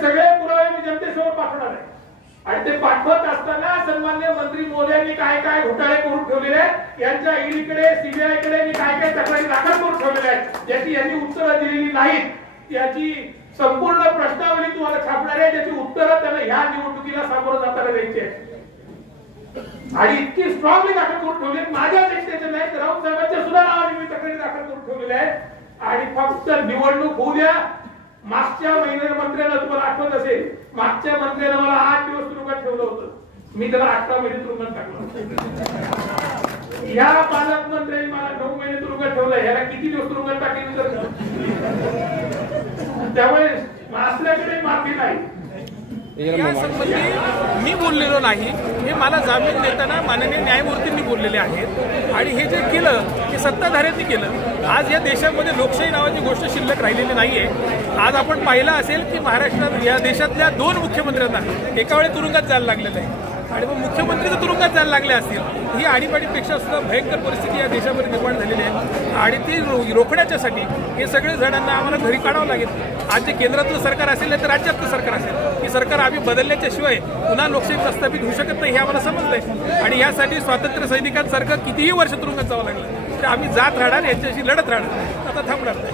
सगळे पुरावे मी जनतेसमोर पाठवणार आहे आणि ते पाठवत असताना सन्माननीय मंत्री मोदयांनी काय काय घोटाळे करून ठेवलेले आहेत, यांच्या ईडीकडे सीबीआयकडे मी काय काय तक्रारी दाखल करून ठेवलेल्या आहेत, ज्याची यांनी उत्तरं दिलेली नाहीत, याची संपूर्ण प्रश्नावली तुम्हाला छापणार आहे, ज्याची उत्तरं त्याला ह्या निवडणुकीला सामोरं जाताना द्यायची आहेत आणि इतकी स्ट्रॉंगली दाखल करून ठेवली आहेत. माझ्याच एकट्याचे नाही तर राऊत साहेबांच्या सुद्धा नावाने मी तक्रारी दाखल करून ठेवलेल्या आहेत आणि फक्त निवडणूक होऊ द्या. मागच्या महिन्यात मंत्र्याला तुम्हाला आठवत असेल, मागच्या मंत्र्याला मला 8 दिवस तुरुंगात ठेवलं होतं, मी त्याला 18 महिने तुरुंगात टाकलं. या पालकमंत्र्यांनी मला 9 महिने तुरुंगात ठेवलं, याला किती दिवस तुरुंगात टाकेल तर त्यामुळे आपल्याकडे माफी नाही. यासंबंधी मी बोललेलो नाही, हे मला जामीन देताना माननीय न्यायमूर्तींनी बोललेले आहेत आणि हे जे केलं ते सत्ताधाऱ्यांनी केलं. आज या देशामध्ये लोकशाही नावाची गोष्ट शिल्लक राहिलेली नाहीये. आज आपण पाहिलं असेल की महाराष्ट्रात या देशातल्या 2 मुख्यमंत्र्यांना एका वेळी तुरुंगात जायला लागलेलं आहे आणि मग मुख्यमंत्री जर तुरुंगात जायला लागले असतील ही आणीबाणीपेक्षा सुद्धा भयंकर परिस्थिती या देशामध्ये निर्माण झालेली आहे आणि ती रोखण्याच्यासाठी हे सगळे जणांना आम्हाला घरी काढावं लागेल. आज जे केंद्रातलं सरकार असेल तर राज्यातलं सरकार असेल, ही सरकार आम्ही बदलल्याच्या शिवाय पुन्हा लोकशाही प्रस्थापित होऊ शकत नाही हे आम्हाला समजलंय आणि यासाठी स्वातंत्र्य सैनिकांसारखं कितीही वर्ष तुरुंगात जावं लागलं तर आम्ही जात राहणार, यांच्याशी लढत राहणार, आता थांबणार नाही.